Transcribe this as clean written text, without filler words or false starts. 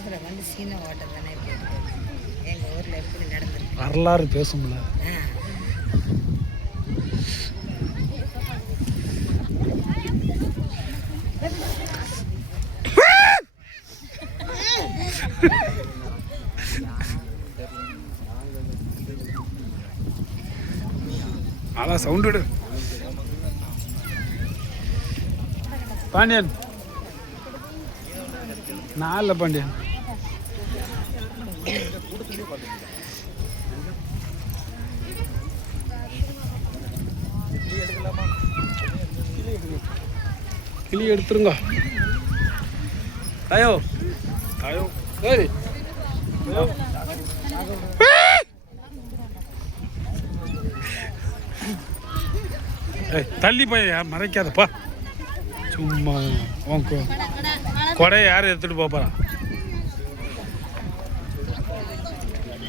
காலத்தில் வந்து சீன ஓட்டம் தானே எங்கள் ஊரில் எப்படி நடந்துருக்கு வரலாறு பேசும்ல. அதான் சவுண்டு பாண்டியன். நான் இல்லை பாண்டியன். கிளி எடுத்துருங்க. ஐயோ ஐயோ சரி தள்ளி போய் மறைக்காதப்பா. சும்மா கொடையை யார் எடுத்துட்டு போறா?